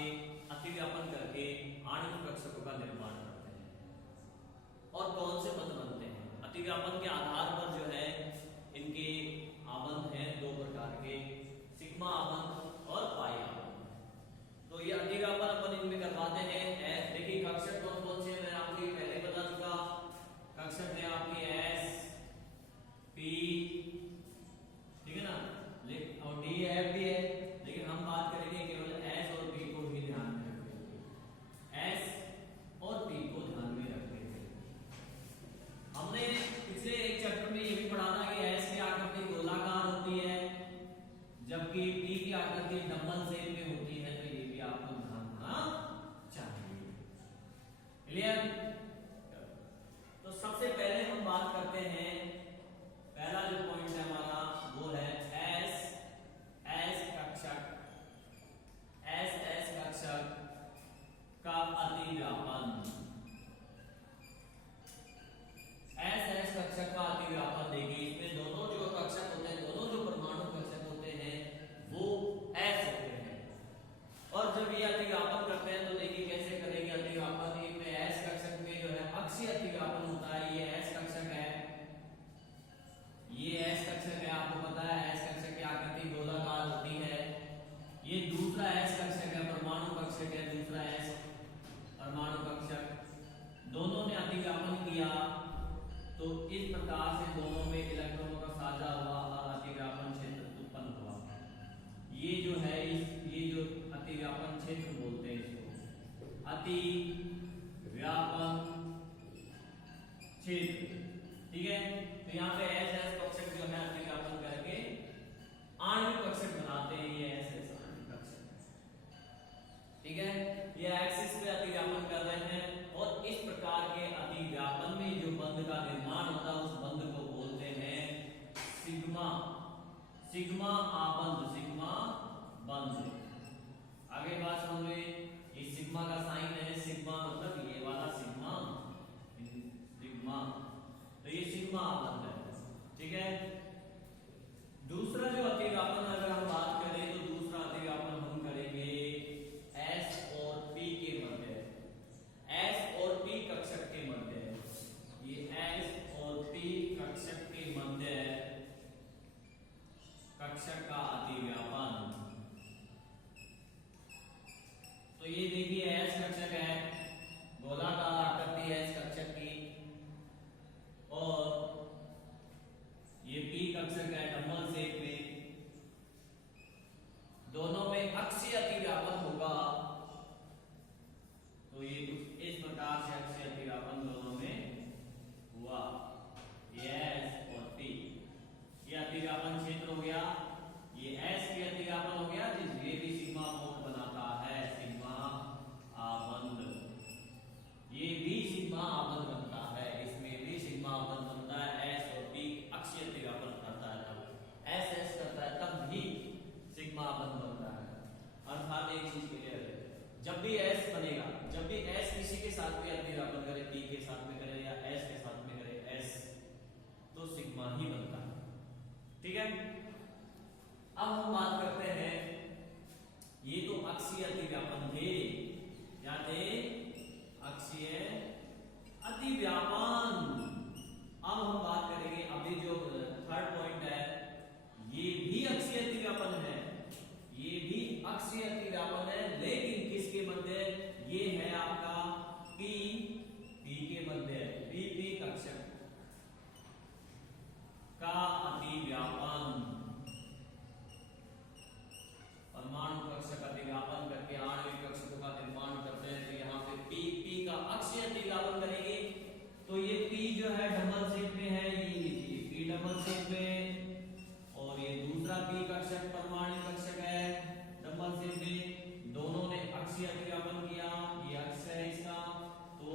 से अतिव्यापन करके आणविक कक्षकों का निर्माण करते हैं। और कौन से बंध बनते हैं? अतिव्यापन के आधार पर जो है इनके आबंध हैं दो प्रकार के, सिग्मा आबंध और पाई आबंध। तो ये अतिव्यापन अपन इनमें करवाते हैं। देखिए कक्षक कौन कौन से, मैं आपको ये पहले बता चुका। कक्षक है आपकी एस पी, ठीक है ना, और डी एफ भी है, लेकिन हम बात करेंगे केवल एस और पी को ही ध्यान में रखते हुए, एस और पी को ध्यान में रखते हुए। हमने पिछले एक चैप्टर में ये भी पढ़ा था कि एस की आकृति गोलाकार होती है जबकि पी की आकृति डबल शेप में होती है, तो ये भी आपको ध्यान रखना चाहिए। क्लियर? तो सबसे पहले हम बात करते हैं, पहला जो पॉइंट है हमारा वो है एस कक्षक, एस कक्षक का अतिव्यापन। एस कक्षक का अतिव्यापन देखिए, इसमें दोनों जो कक्षक होते हैं, दोनों जो परमाणु कक्षक होते हैं वो एस होते हैं। और जब ये अतिव्यापन करते हैं तो देखिए कैसे करेंगे अतिव्यापन। इसमें एस कक्षक में जो है अक्षीय अतिव्यापन होता है। ये एस कक्षक है, ये एस कक्षक है, आपको पता है एस कक्षक की आकृति गोलाकार होती है। ये दूसरा एस कक्षक है, परमाणु कक्षक है, दूसरा एस परमाणु कक्षक। दोनों ने अतिव्यापन किया तो इस प्रकार से दोनों में इलेक्ट्रॉनों का साझा हुआ और अतिव्यापन क्षेत्र उत्पन्न हुआ। ये जो है ये जो अतिव्यापन क्षेत्र बोलते हैं इसको, अतिव्यापन क्षेत्र, ठीक है। तो यहाँ पे एस कक्षक जो है अतिव्यापन करके आणविक कक्षक बनाते हैं, ये एस आणविक कक्षक, ठीक है। ये एक्सिस पे अतिव्यापन कर रहे हैं और इस प्रकार के अतिव्यापन में जो बंध का निर्माण होता है उस बंध को बोलते हैं सिग्मा, सिग्मा आबंध, सिग्मा बंध। आगे बात समझ में, ये सिग्मा का साइन है, सिग्मा मतलब ये वाला सिग्मा, सिग्मा, तो ये सिग्मा आबंध है, ठीक है। दूसरा जो अतिव्यापन अगर हम बात करें तो दूसरा अतिव्यापन हम करेंगे एस और पी के मध्य, एस और पी कक्षक के मध्य। ये एस और पी कक्षक के मध्य कक्षक का अतिव्यापन। तो ये देखिए एस कक्षक है, गोलाकार आकृति है एस कक्षक की, और ये पी कक्षक है डबल शेप में। दोनों में अक्षीय अतिव्यापन होगा, तो ये कुछ इस प्रकार से अक्षीय अतिव्यापन दोनों में हुआ, ये एस और पी। ये अतिव्यापन क्षेत्र हो गया, ये एस के अतिव्यापन हो गया, जिसमें भी सिग्मा बॉन्ड बनाता है, सिग्मा आबंध। ये भी सिग्मा आबंध बनता है, इसमें भी सिग्मा आबंध बनता है। एस और पी अक्षीय अतिव्यापन करता है, तब एस करता है तब भी सिग्मा आबंध बनता है। अर्थात एक चीज क्लियर है, जब भी एस बनेगा, जब भी एस किसी के साथ में अतिव्यापन करे, पी के साथ में करे या एस के साथ में करे एस, तो सिग्मा ही बनता है, ठीक है। अब हम बात करते हैं, ये तो अक्षीय अतिव्यापन थे, क्या थे? अक्षीय अतिव्यापन। अब हम बात करेंगे अभी जो थर्ड पॉइंट है, ये भी अक्षीय अतिव्यापन है, ये भी अक्षीय अतिव्यापन है, लेकिन किसके मध्य? ये है आपका पी के मध्य, पी कक्षक का अतिव्यापन। परमाणु कक्षक अतिव्यापन करके आणविक कक्षकों का निर्माण करते हैं। तो यहाँ पे पी का अक्षीय अतिव्यापन करेंगे, तो ये पी जो है डबल शेप में है, ये पी डबल शेप में, और ये दूसरा पी कक्षक परमाणु कक्षक है डबल शेप में। दोनों ने अक्षीय अतिव्यापन किया, ये अक्ष है इसका, तो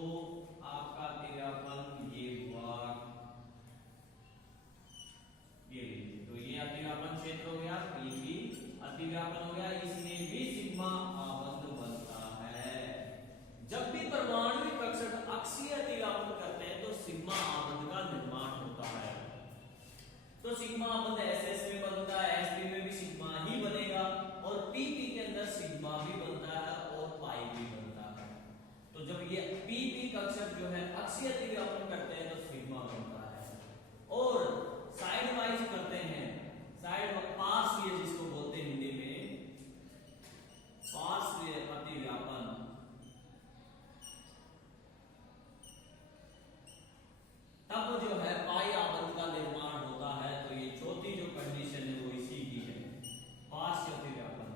अक्षीय अतिव्यापन करते हैं तो सिग्मा बनता है। और साइड वाइज करते हैं, साइड पार्श्वीय जिसको बोलते हैं हिंदी में पार्श्वीय अतिव्यापन, तब जो है पाई आबंध का निर्माण होता है। तो ये चौथी जो कंडीशन है वो इसी की है, पार्श्वीय अतिव्यापन।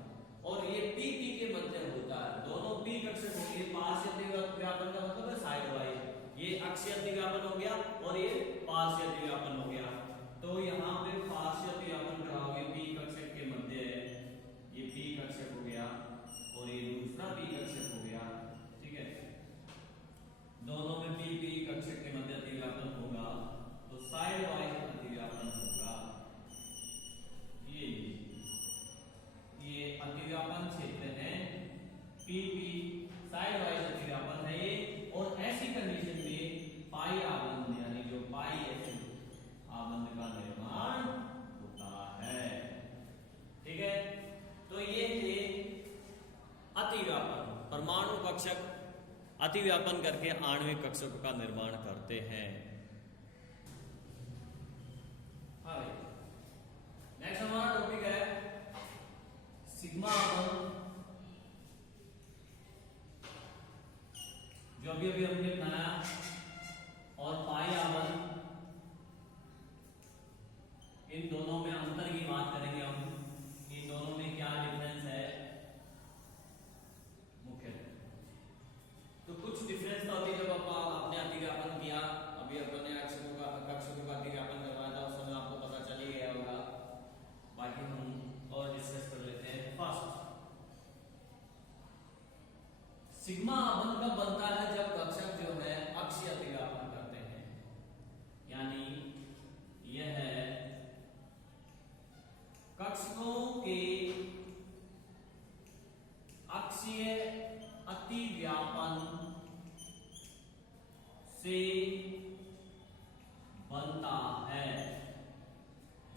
और ये पी पी के मध्य होता है, दोनों पी कक्षक होंगे। पार्श्वीय अतिव्यापन का मतलब है साइड वाइज, ये अक्षीय अतिव्यापन हो गया और ये पार्श्वीय अतिव्यापन हो गया। तो यहाँ पे पार्श्वीय अतिव्यापन कराओगे, पी कक्षक के मध्य है, ये पी कक्षक हो गया और ये दूसरा पी कक्षक हो गया, ठीक है। दोनों में पी पी कक्षक के मध्य अतिव्यापन होगा तो साइड वाइज अतिव्यापन होगा। ये अतिव्यापन क्षेत्र है पी पी, साइड वाइज अतिव्यापन है ये। और ऐसी कंडीशन में पाई आबंध यानी जो पाई आबंध का निर्माण होता है, ठीक है। तो ये थे अतिव्यापन, परमाणु कक्षक अतिव्यापन करके आणविक कक्षकों का निर्माण करते हैं। नेक्स्ट हमारा टॉपिक है सिग्मा आबंध, जो अभी अभी हमने बनाया, और पाई आबंध। इन दोनों में अंतर की बात करेंगे हम, इन दोनों में क्या डिफरेंस है मुख्य। तो कुछ डिफरेंस तो अभी जब आपने अतिव्यापन किया, अभी अपने कक्षकों का अतिव्यापन करवाया था, उस समय आपको पता चल ही गया होगा। बाकी हम और डिस्कस कर लेते हैं। फर्स्ट, सिग्मा आबंध कब बनता है? जब कक्षक जो है अक्षीय अतिव्यापन करते हैं, यानी यह है कक्षकों के अक्षीय अतिव्यापन से बनता है।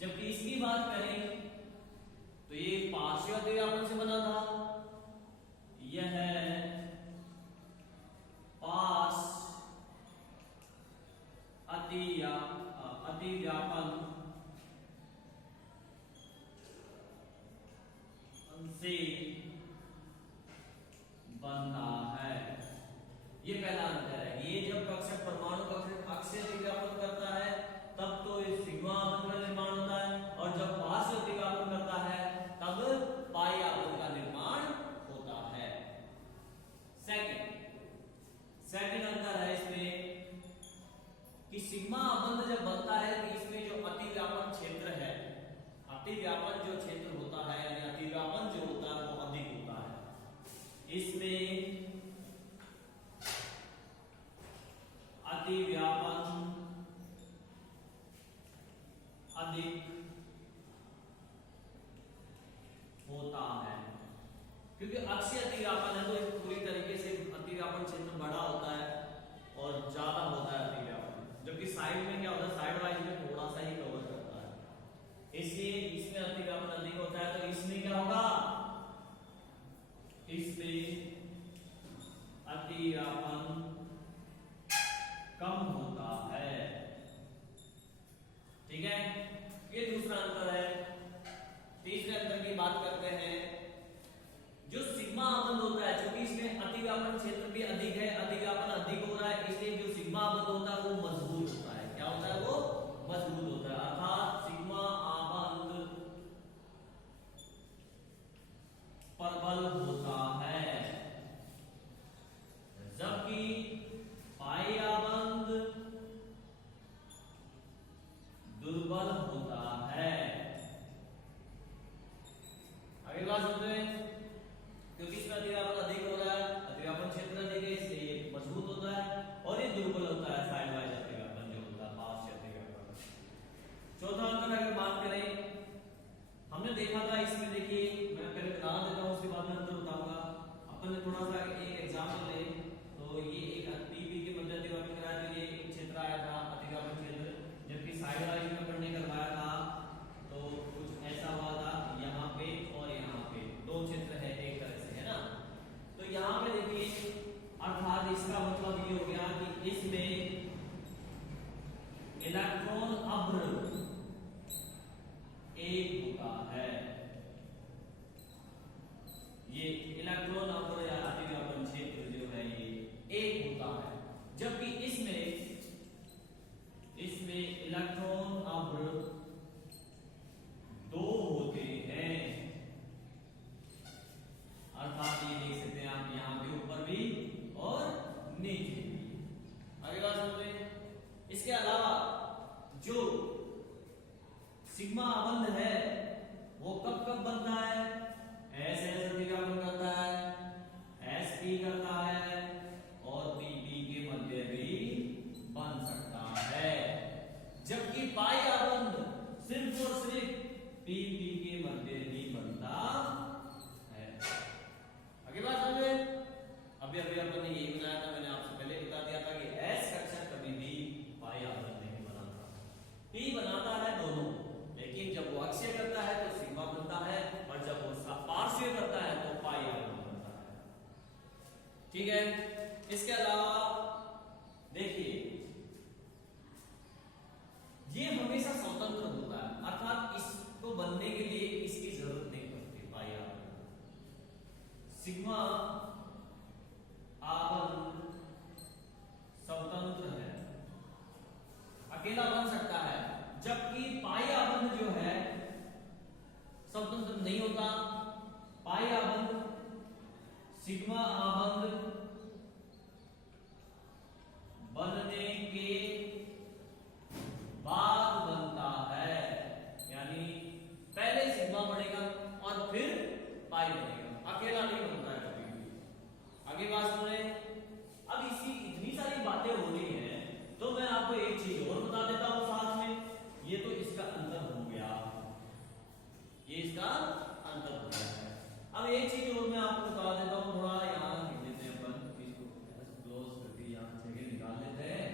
जबकि इसकी बात करें तो ये पार्श्वीय अतिव्यापन से बना था, यह पार्श्व अतिव्यापन से बनता है। ये पहला अंतर है। ये जब कक्षक परमाणु कक्षक अक्षीय अतिव्यापन करता है तब तो इस सिग्मा आबंध का निर्माण होता है, और जब पार्श्व अतिव्यापन करता है तब पाई आबंध का निर्माण होता है। सेकंड अंतर है इसमें कि सिग्मा आबंध जब बनता है तो इसमें जो अतिव्यापन क्षेत्र है, अतिव्यापन जो क्षेत्र होता है यानी अतिव्यापन जो होता है वो अधिक होता है। इसमें अतिव्यापन अधिक होता है, क्योंकि अक्षीय अतिव्यापन है तो पूरी तरीके से अतिव्यापन क्षेत्र बड़ा होता है और ज्यादा होता है अतिव्यापन, जबकि साइड में क्या होता है, साइड वाइज में थोड़ा सा ही कवर करता है। इसलिए इसमें अतिव्यापन अधिक होता है, तो इसमें क्या होगा, इसमें अतिव्यापन कम होता है, ठीक है। ये दूसरा अंतर है। तीसरे अंतर की बात करते हैं। जो सिग्मा आबंध होता है, क्योंकि इसमें अतिव्यापन क्षेत्र भी अधिक है, अतिव्यापन अधिक हो रहा है, इसलिए जो सिग्मा आबंध होता है वो मजबूत होता है। क्या होता है, वो मजबूत होता है, अर्थात सिग्मा आबंध प्रबल होता है, जबकि पाई आबंध दुर्बल होता है। अगली बात सुनते हैं। क्योंकि इसमें अतिव्यापन अधिक हो रहा है, अतिव्यापन क्षेत्र अधिक है, इसलिए ये मजबूत होता है, और ये दुर्बल होता है साइड वाइज अतिव्यापन जो होता है, पार्श्व अतिव्यापन। चौथा अंतर अगर बात करें, हमने देखा था इसमें, देखिए मैं पहले बता देता हूँ उसके बाद में अंतर बताऊंगा। अपन ने थोड़ा सा एक एग्जाम्पल ले, तो ये एक पीपी के मध्य अतिव्यापन कराया, तो ये एक क्षेत्र आया था अतिव्यापन क्षेत्र, जबकि साइड वाइज में पढ़ने करवाया था तो कुछ ऐसा हुआ था, यहाँ पे और यहाँ पे दो क्षेत्र है एक तरह से, है ना। तो यहाँ पे देखिए, अर्थात इसका मतलब ये ये हो गया कि इसमें इलेक्ट्रॉन अभ्र एक होता है। ये इलेक्ट्रॉन अभ्र या अतिव्यापन क्षेत्र जो है ये एक होता है, जबकि इसमें इलेक्ट्रॉन अभ्र दो होते हैं। अर्थात ये देख सकते हैं आप यहां पे ऊपर भी और नीचे भी। आगे बात समझे। इसके अलावा जो सिग्मा आबंध है वो कब कब बनता है? एस एस अतिव्यापन करता है, एस पी करता है और पी पी के मध्य भी बन सकता है, जबकि पाई आबंध सिर्फ और सिर्फ पी पी के मध्य भी बनता है। आगे बात समझे। अभी अपन ने यही बनाया था, मैंने आपसे पहले बता दिया था कि एस कक्षक कभी भी पाई आबंध नहीं बनाता। पी बनाता है दोनों, लेकिन जब वो अक्षीय करता है तो सिग्मा बनता है, और जब वो पार्श्वीय करता है तो पाई आबंध बनता है। ठीक है। इसके अलावा देखिए ये हमेशा स्वतंत्र होता है, अर्थात इसको बनने के लिए इसकी जरूरत नहीं पड़ती। पाई आबंध सिग्मा आबंध स्वतंत्र है, अकेला बन सकता है, जबकि पाई आबंध जो है स्वतंत्र नहीं होता। पाई आबंध सिग्मा आबंध बनने के बाद बनता है, यानी पहले सिग्मा बनेगा और फिर पाई बनेगा, अकेला नहीं बनता है कभी भी। आगे बात सुने। अब इतनी सारी बातें हो रही हैं तो मैं आपको एक चीज और बता देता हूं साथ में। ये तो इसका अंतर हो गया, ये इसका अंतर हो गया है। अब एक चीज और मैं आपको बता देता हूं, थोड़ा यहां लिख लेते हैं अपन, इसको क्लोज करके यहां जगह निकाल लेते हैं।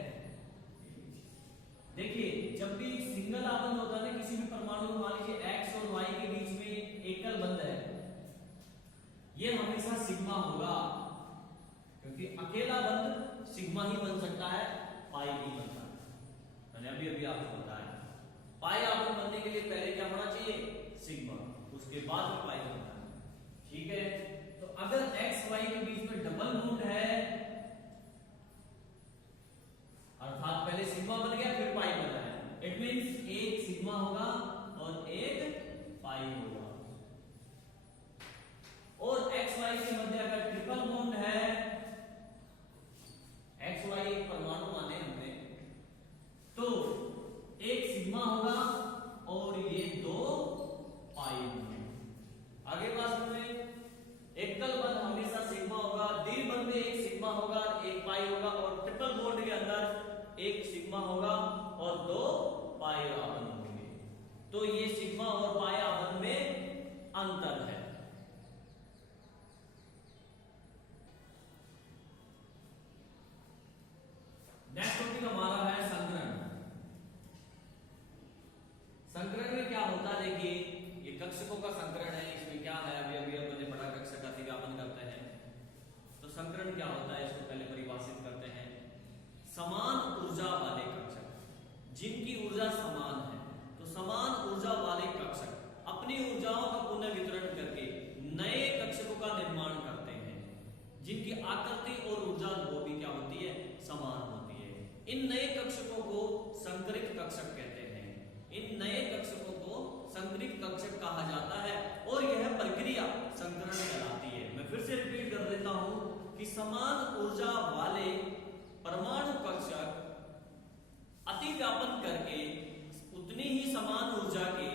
देखिए जब भी सिंगल आबंध होता है ना किसी भी परमाणु, मान लीजिए एक्स और वाई के बीच में एकल बंध है, ये हमेशा सिग्मा होगा, क्योंकि अकेला बंध सिग्मा ही बन सकता है, पाई नहीं बनता। मैंने अभी आपको बताया पाई आबंध बनने के लिए पहले क्या होना चाहिए? सिग्मा, उसके बाद में पाई बनता है। ठीक है। तो अगर एक्स वाई के बीच में डबल बॉन्ड है, अर्थात पहले सिग्मा बन गया फिर पाई बना है, इट मींस एक सिग्मा होगा और एक पाई होगा। और एक्स वाई के मध्य अगर ट्रिपल बॉन्ड है, एक्स वाई एक परमाणु माने हमने, तो एक सिग्मा होगा और ये दो पाई होंगे। आगे बात में एकल बंध हमेशा सिग्मा होगा, द्विबंध में एक सिग्मा होगा एक पाई होगा, और ट्रिपल बॉन्ड के अंदर एक सिग्मा होगा और दो पाई आबंध होंगे। तो ये सिग्मा और पाई आबंध में अंतर है। नेक्स्ट टॉपिक हमारा है संकरण। संकरण में क्या होता है? देखिए ये कक्षकों का संकरण है। इसमें क्या है, अभी अपन ने पढ़ा कक्षक का अतिव्यापन करते हैं। तो संकरण क्या होता है इसको पहले परिभाषित करते हैं। समान ऊर्जा वाले कक्षक, जिनकी ऊर्जा समान है, तो समान ऊर्जा वाले कक्षक अपनी ऊर्जाओं का पुनर्वितरण करके नए कक्षकों का निर्माण करते हैं, जिनकी आकृति और ऊर्जा वो भी क्या होती है? समान होती है। इन नए कक्षकों को संकरित कक्षक कहते हैं। इन नए कक्षकों को संकरित कक्षक कहा जाता है और यह प्रक्रिया संकरण कहलाती है। मैं फिर से रिपीट कर देता हूं कि समान ऊर्जा वाले परमाणु कक्षक अतिव्यापन करके उतनी ही समान ऊर्जा के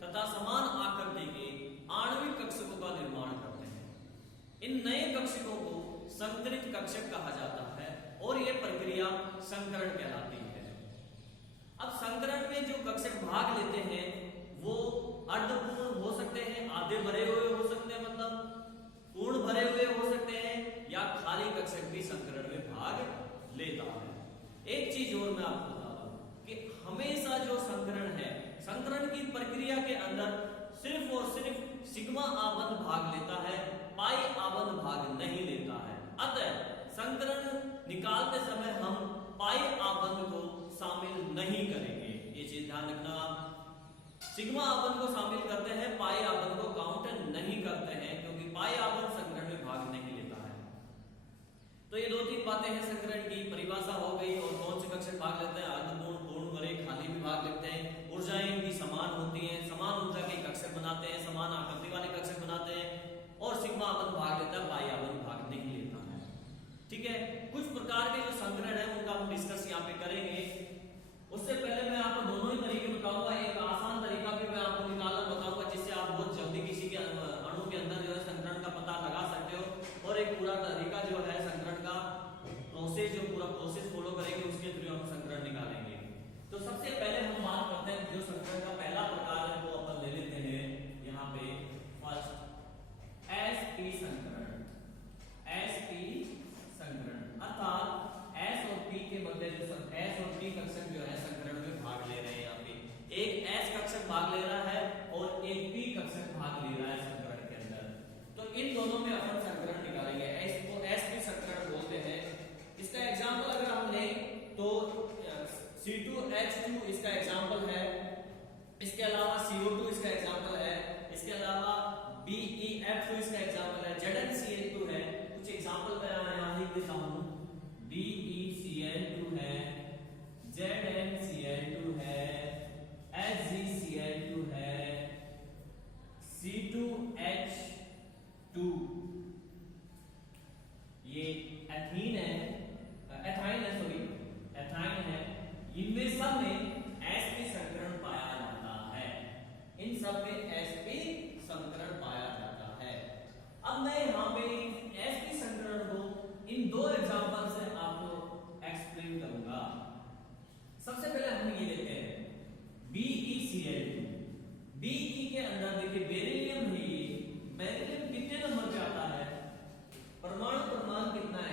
तथा समान आकृति के आणविक कक्षकों का निर्माण करते हैं। इन नए कक्षकों को संकरित कक्षक कहा जाता है और यह प्रक्रिया संकरण कहलाती है। अब संकरण में जो कक्षक भाग लेते हैं वो अर्धपूर्ण हो सकते हैं, आधे भरे हुए हो सकते हैं, मतलब पूर्ण भरे हुए हो सकते हैं, या खाली कक्षक भी संकरण में भाग लेता है। एक चीज और मैं आपको बता दूं कि हमेशा जो संकरण है, संकरण की प्रक्रिया के अंदर सिर्फ और सिर्फ सिग्मा आबंध भाग लेता है, पाई आबंध भाग नहीं लेता है। अतः संकरण निकालते समय हम पाई आबंध को शामिल नहीं करेंगे, ये चीज ध्यान रखना। सिग्मा आबंध को शामिल करते हैं, पाई आबंध को काउंट नहीं करते हैं, क्योंकि पाई आबंध संकरण में भाग नहीं लेता है। तो ये 2-3 बातें हैं संकरण की, परिभाषा हो गई और कौन से कक्षक भाग लेते हैं, अर्धपूर्ण, पूर्ण, भरे, खाली भी भाग लेते हैं। ऊर्जाएं इनकी समान होती हैं, समान ऊर्जा के कक्षक बनाते हैं, समान आकृति वाले कक्षक बनाते हैं, और सिग्मा आबंध भाग लेता है, पाई आबंध भाग नहीं लेता है। ठीक है, कुछ प्रकार के जो संकरण है उनका हम डिस्कस यहाँ पे करेंगे। उससे पहले मैं आपको दोनों ही तरीके बताऊंगा, एक आसान तरीका भी मैं आपको निकालना बताऊंगा, जिससे आप बहुत जल्दी किसी के अणु के अंदर जो है संकरण का पता लगा सकते हो, और एक पूरा तरीका जो है संकरण का प्रोसेस, जो पूरा प्रोसेस फॉलो करेंगे उसके थ्रू हम संकरण निकालेंगे। तो सबसे पहले हम बात करते हैं जो संकरण का पहला प्रकार है वो अपन ले लेते हैं यहाँ पे फर्स्ट एसपी संकरण। एसपी संकरण अर्थात एस और पी के मध्य जो एस और पी कक्षक जो है संकरण में भाग ले रहे हैं। यहाँ पे एक एस कक्षक भाग ले रहा है और एक पी कक्षक भाग ले रहा है संकरण के अंदर। तो इन दोनों में अपन संकरण निकालेंगे, इसको एसपी संकरण बोलते हैं। इसका एग्जांपल अगर हम लें तो C2H2 इसका एग्जांपल है, इसके अलावा CO2 इसका एग्जांपल है, इसके अलावा BeF2 इसका एग्जांपल है, ZnCl2 है। कुछ एग्जांपल मैं यहाँ लिख देता हूँ, BeCl2 है, ZnCl2 है, HgCl2 है, C2H2 ये एथीन है, एथाइन है। इनमें सब में sp संकरण पाया जाता है, इन सब में sp संकरण पाया जाता है। अब मैं यहाँ पे sp संकरण को इन 2 एग्जांपल से आपको एक्सप्लेन करूंगा। सबसे पहले हम ये लेते हैं BeCl2। Be के अंदर देखिए बेरिलियम है, ये बेरिलियम कितने नंबर पे आता है, परमाणु क्रमांक कितना है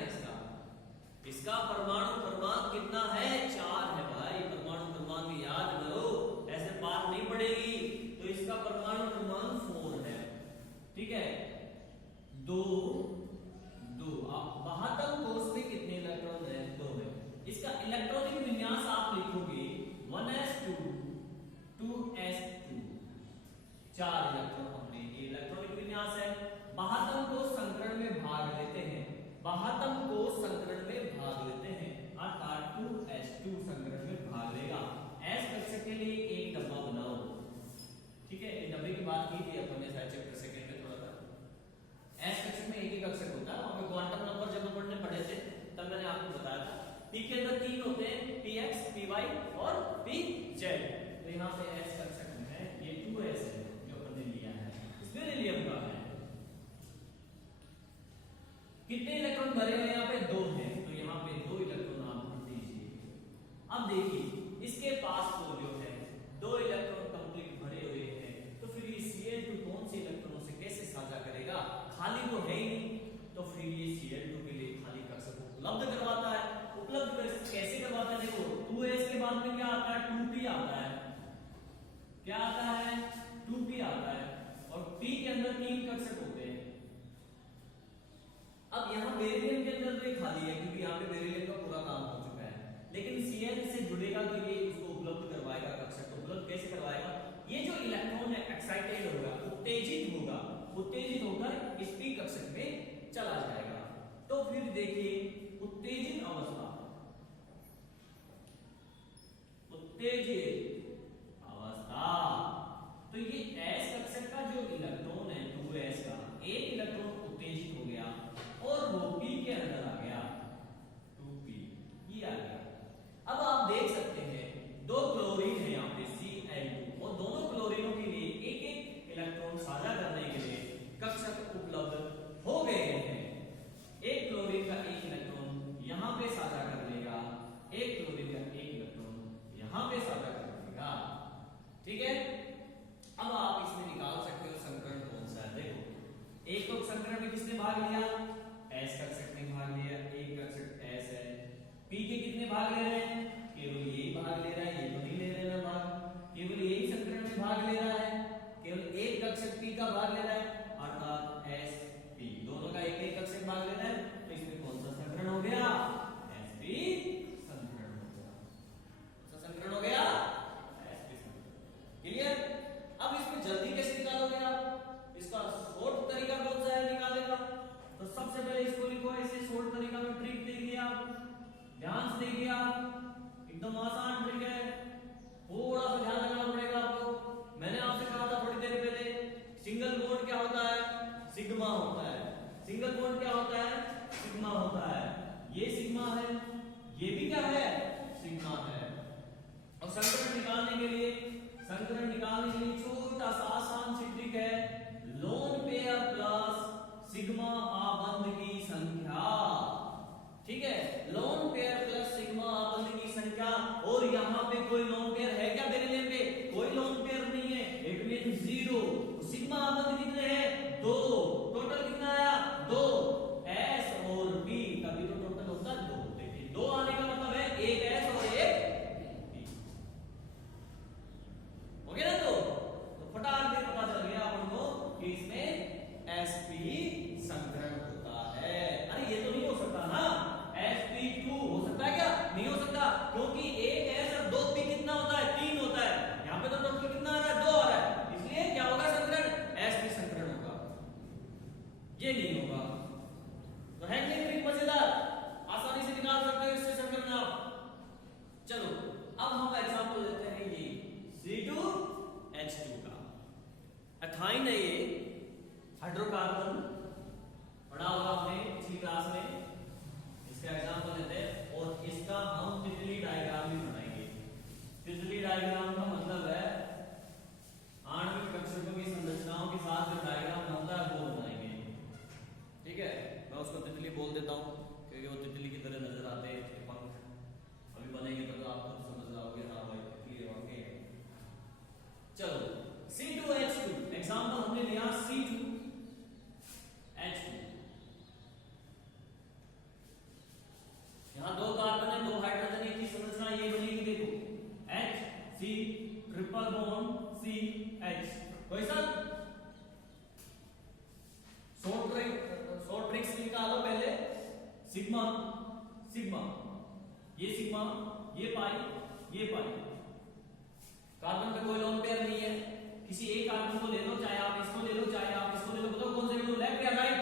इसका परमाणु क्रमांक कितना है, 4 है भाई। परमाणु क्रमांक याद करो, ऐसे बात नहीं पड़ेगी। तो इसका परमाणु क्रमांक 4 है, ठीक है। 2 आप 72 कोष में कितने इलेक्ट्रॉन है, 2 है। इसका इलेक्ट्रॉनिक विन्यास आप लिखोगे 1s2 2s2, 4 इलेक्ट्रॉन हमने, ये इलेक्ट्रॉनिक विन्यास है। 72 कोष संकरण में भाग लेते हैं, 72 कोष संकरण में भाग लेते हैं, अर्थात 2s2 संकरण में भाग लेगा। s कक्षक के लिए एक डब्बा बनाओ, ठीक है। इस डब्बे की बात की थी अपन ने शायद चैप्टर सेकंड में थोड़ा सा। s कक्षक में एक ही कक्षक होता है, वहां पे क्वांटम नंबर जब अपन ने पढ़े थे तब मैंने आपको बताया था। p के अंदर 3 होते हैं, px, py और pz। तो यहाँ पे s कक्षक में है, ये 2s है जो अपन ने लिया है, इसमें बेरिलियम का है। कितने इलेक्ट्रॉन भरे हुए यहाँ पे 2 हैं, तो यहाँ पे 2 इलेक्ट्रॉन आप भर दीजिए। अब देखिए इसके पास तो जो है 2 इलेक्ट्रॉन कंप्लीट भरे हुए हैं, तो फिर ये Cl2 कौन से इलेक्ट्रॉनों से कैसे साझा करेगा, खाली तो है ही नहीं। तो फिर ये Cl2 के लिए खाली कक्षक उपलब्ध करवाता है। उपलब्ध कैसे करवाता है, देखो 2s के बाद में क्या आता है, 2p आता है। क्या आता है, 2p आता है, और p के अंदर 3 कक्षक होते हैं। अब यहाँ बेरिलियम के अंदर तो खाली है, क्योंकि यहाँ पे बेरिलियम का पूरा काम हो चुका है, लेकिन Cl से जुड़ेगा तो ये उसको उपलब्ध करवाएगा, कक्षक उपलब्ध कैसे करवाएगा, ये जो इलेक्ट्रॉन है एक्साइटेड होगा, उत्तेजित होगा, उत्तेजित होकर इस p कक्षक में चला जाएगा। तो फिर देखिए उत्तेजित अवस्था, उत्तेजित अवस्था, तो ये s कक्षक का जो इलेक्ट्रॉन है 2s का, एक इलेक्ट्रॉन उत्तेजित हो गया और वो p के अंदर आ गया, 2p ये आ गया। अब आप देख सकते हैं 2 क्लोरीन है यहाँ पे Cl2, और दोनों क्लोरीनों के लिए एक एक इलेक्ट्रॉन साझा करने के लिए कक्षक उपलब्ध हो गए हैं। एक क्लोरीन का एक इलेक्ट्रॉन यहाँ पे साझा कर लेगा, एक क्लोरीन का एक इलेक्ट्रॉन यहाँ पे साझा कर छोटे तरीका में ट्रिक देखिए आप, ध्यान से देखिए आप, एकदम आसान ट्रिक है, थोड़ा सा ध्यान लगाना पड़ेगा आपको। मैंने आपसे कहा था थोड़ी देर पहले, सिंगल बॉन्ड क्या होता है, सिग्मा होता है। सिंगल बॉन्ड क्या होता है, सिग्मा होता है। ये सिग्मा है, ये भी क्या है, सिग्मा है। और संकरण निकालने के लिए, संकरण निकालने के लिए छोटा सा आसान सी ट्रिक है, लोन पेयर प्लस सिग्मा आबंध की संख्या। ठीक है, लोन पेयर प्लस सिग्मा आबंध की संख्या। और यहाँ पे कोई लोन पेयर है क्या बेरिलियम पे, कोई लोन पेयर नहीं है, इट मीन 0। सिग्मा आबंध कितने हैं, 2, टोटल कितना आया, 2, S और P, तभी तो टोटल होता है 2। देखिए 2 आने का मतलब है एक S और एक P, हो गया ना। तो फटाफट से पता चल गया अपन को कि इसमें sp संकरण होता है। अरे ये तो नहीं हो सकता ना, sp2 हो सकता है क्या, नहीं हो सकता, क्योंकि एक S और 2 P कितना होता है, 3 होता है। यहाँ पे तो टोटल कितना आ रहा है, 2 आ रहा है, इसलिए क्या होगा संकरण, sp संकरण होगा, ये नहीं होगा। तो है नहीं ट्रिक मजेदार, आसानी से निकाल सकते हो इससे संकलन आप। चलो अब हम एग्जांपल लेते हैं ये C2H2 का। एथाइन है ये, हाइड्रोकार्बन, पढ़ा होगा आपने पिछली क्लास में। इसका एग्जांपल लेते हैं और इसका हम तितली डायग्राम भी बनाएंगे। तितली डायग्राम का मतलब है आणविक कक्षकों की संरचनाओं के साथ जो डायग्राम बनता है वो बनाएंगे। ठीक है, मैं उसको तितली बोल देता हूँ क्योंकि वो तितली की तरह नजर आते हैं, इसके पंख अभी बनेंगे तो आप खुद समझ जाओगे, हाँ भाई तितली होंगे। चलो C2H2 एग्जांपल हमने लिया, C2H2। यहाँ 2 कार्बन है, 2 हाइड्रोजन, एक ही संरचना ये बनेगी, देखो H C triple bond C H। कोई सा शॉर्ट ट्रिक्स निकालो पहले, सिग्मा सिग्मा, ये सिग्मा, ये पाई, ये पाई। कार्बन पे कोई लोन पेयर नहीं है, किसी एक कार्बन को ले लो, चाहे आप इसको ले लो, चाहे आप इसको ले लो, बताओ कौन सा ले लो, लेफ्ट या राइट,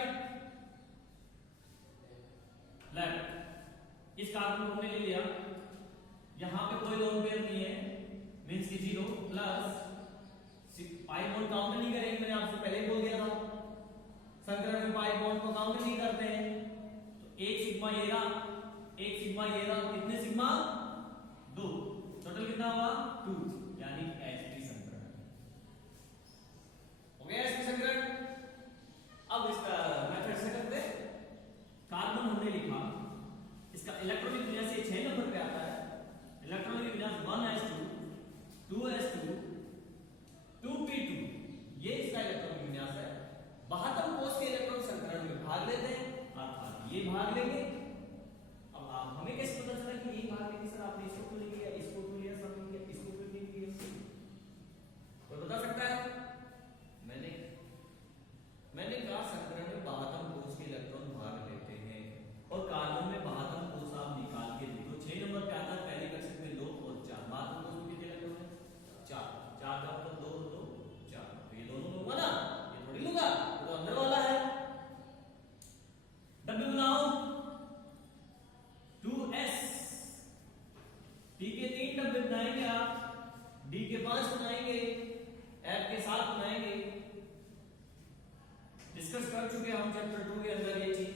लेफ्ट। इस कार्बन को हमने ले लिया, यहां पे कोई लोन पेयर नहीं है, मींस की 0 प्लस पाई बॉन्ड काउंट नहीं करेंगे, मैंने आपसे पहले ही बोल दिया था, संकरण में पाई बॉन्ड को काउंट नहीं करते हैं। तो एक सिग्मा ये रहा, एक सिग्मा ये रहा, कितने सिग्मा, 2, टोटल कितना हुआ, 2, यानी sp संकरण हो गया, sp संकरण। अब इसका मेथड से करते, कार्बन हमने लिखा, इसका इलेक्ट्रॉनिक विन्यास 6 नंबर पे आता है, इलेक्ट्रॉनिक विन्यास 1s2 2s2 2p2, ये इसका इलेक्ट्रॉनिक विन्यास है। 72 कोष के इलेक्ट्रॉन संकरण में भाग लेते हैं, अर्थात ये भाग लेंगे। अब आप हमें कैसे पता चला कि ये भाग लेंगे, सर आपने इसको क्यों लिया, इसको क्यों लिया, सब लिया, इसको क्यों नहीं लिया, कोई बता सकता है? मैंने कहा संकरण में 72 कोष के इलेक्ट्रॉन भाग लेते हैं, और कार्बन में 72 कोष आप निकाल के देखो, 6 नंबर पे आता है पहले कक्षक में 2 और 4, 72 कोष में कितने इलेक्ट्रॉन है, 4, 4 का मतलब 2 2 4, तो ये दोनों लूंगा ना, ये थोड़ी लूंगा, तो अंदर वाला है। W बनाओ, 2s, P के 3 डब्बे बनाएंगे आप, D के 5 बनाएंगे, F के 7 बनाएंगे। डिस्कस कर चुके हम चैप्टर 2 के अंदर ये चीज।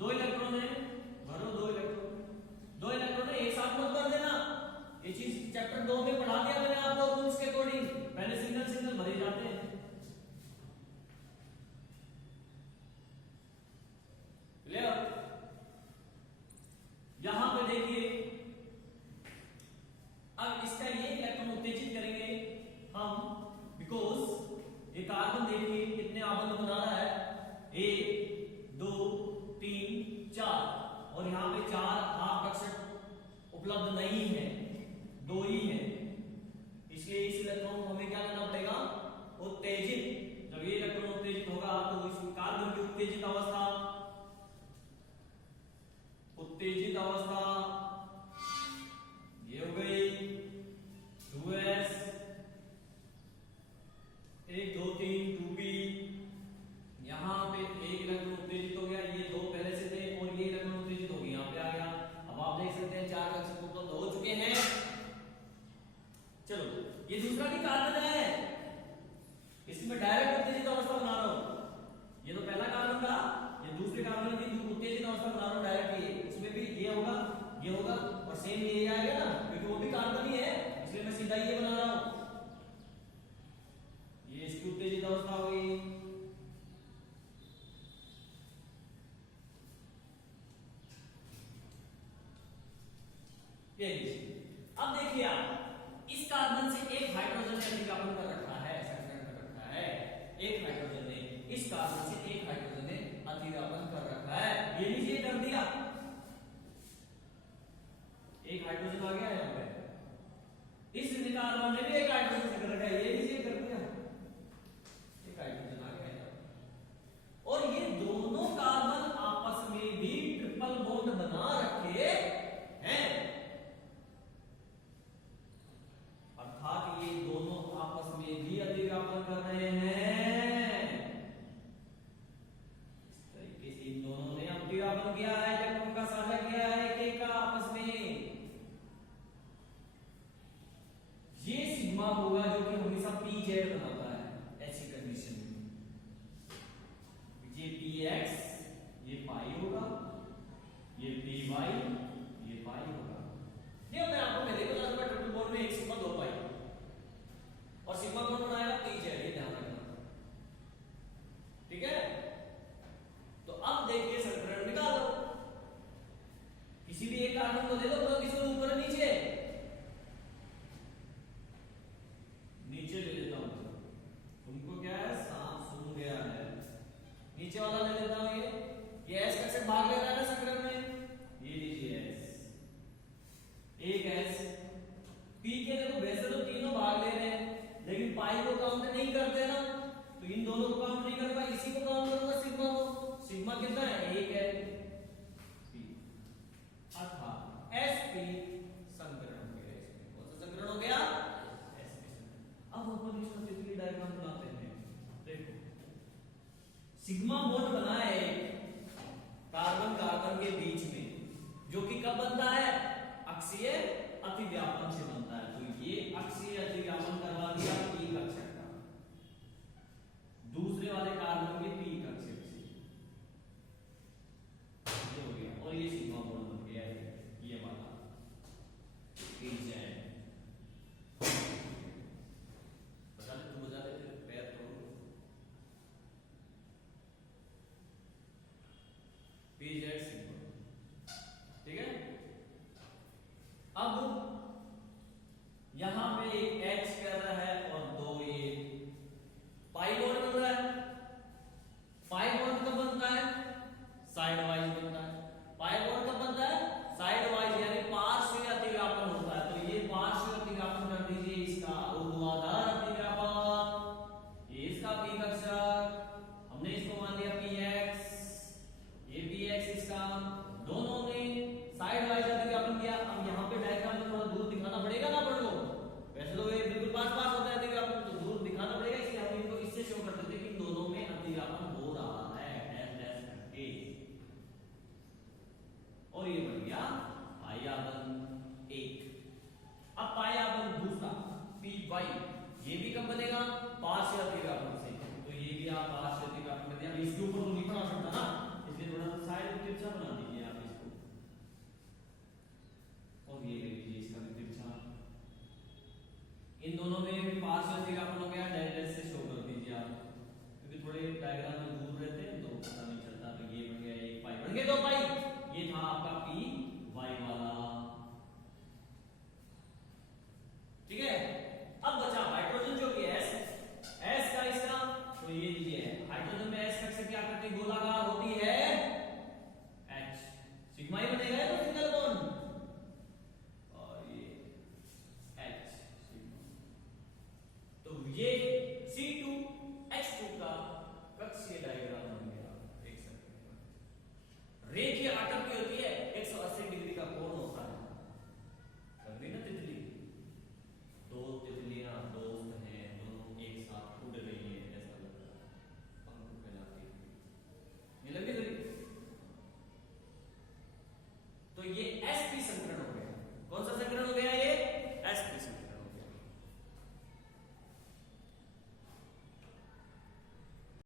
2 इलेक्ट्रॉन है, भरो 2 इलेक्ट्रॉन, 2 इलेक्ट्रॉन है, एक साथ मत भर देना, ये चीज चैप्टर 2 में पढ़ा दिया मैंने आपको रूल्स के अकॉर्डिंग, पहले सिंगल सिंगल भरे जाते हैं। क्लियर? यहां पे देखिए, अब इसका ये इलेक्ट्रॉन उत्तेजित करेंगे हम, बिकॉज ये कार्बन देखिए कितने आबंध बना रहा है, 1 2 3 4, और यहाँ पे 4 हाफ कक्षक उपलब्ध नहीं है, 2 ही है, इसलिए इस इलेक्ट्रॉन को हमें क्या करना पड़ेगा, उत्तेजित। जब ये इलेक्ट्रॉन उत्तेजित होगा तो इस कार्बन की उत्तेजित अवस्था, उत्तेजित अवस्था ये हो गई 2s, 1 2 3 2p, यहां पे एक इलेक्ट्रॉन उत्तेजित हो गया, ये 2 पहले से थे उत्तेजित अवस्था बना रहा हूं डायरेक्ट, ये उसमें भी ये होगा और सेम ये आएगा ना, क्योंकि वो भी कार्बन ही है, इसलिए मैं सीधा ये बना रहा हूं। ये इसकी उत्तेजित अवस्था होगी। अब देखिए आप, इस कार्बन से एक हाइड्रोजन ने अतिव्यापन कर रखा है, संकरण कर रखा है। एक हाइड्रोजन ने, इस कार्बन से एक हाइड्रोजन ने अतिव्यापन कर रखा है, ये लीजिए कर दिया, एक हाइड्रोजन आ गया यहाँ पे। इस कार्बन ने भी एक हाइड्रोजन से कर रखा है, ये लीजिए कर दिया, एक हाइड्रोजन आ गया। और ये दोनों कार्बन आपस में भी ट्रिपल बॉन्ड बना रखे हैं, अर्थात ये दोनों आपस में भी अतिव्यापन कर रहे हैं। इस तरीके से इन दोनों ने अतिव्यापन किया है, इलेक्ट्रॉन का साझा किया है एक का आपस में। ये सिग्मा होगा जो कि हमेशा pz बनाता है ऐसी कंडीशन में। ये px, ये पाई होगा, ये py, ये पाई होगा। ये मैं आपको पहले बता दूंगा, ट्रिपल बॉन्ड में एक सिग्मा दो पाई, और सिग्मा कौन बनाएगा? pz, ये ध्यान रखना, ठीक है। तो अब देखिए संकरण निकालो, किसी भी एक कार्बन को दे दो, मतलब किसी को ऊपर नीचे नीचे ले लेता हूं, तुमको क्या है, सांप सूंघ गया है, नीचे वाला ले लेता हूं, ये एस कक्षक भाग ले रहा है ना संकरण में, ये लीजिए एस, एक एस। पी के देखो वैसे तो तीनों भाग ले रहे हैं, लेकिन पाई को काउंट नहीं करते ना, तो इन दोनों को काउंट नहीं करूंगा, इसी को काउंट करूंगा, सिग्मा को। सिग्मा कितना है? एक है, अर्थात sp संकरण हो गया। इसमें कौन सा संकरण हो गया? अब अपन इसका तितली डायग्राम बनाते हैं। देखो, सिग्मा बॉन्ड बना है कार्बन कार्बन के बीच में, जो कि कब बनता है? अक्षीय अतिव्यापन से बनता है। तो ये अक्षीय अतिव्यापन करवा दिया पी कक्षक का दूसरे वाले कार्बन के पी कक्षक से, ये हो गया, और ये सिग्मा बॉन्ड बन गया है, ये वाला pz। बजा दे फिर पैर तोड़, pz सिग्मा, ठीक है। अब यहां पे एक H कर रहा है और दो ये पाई बॉन्ड बन रहा है। पाई बॉन्ड कब बनता है? Side wise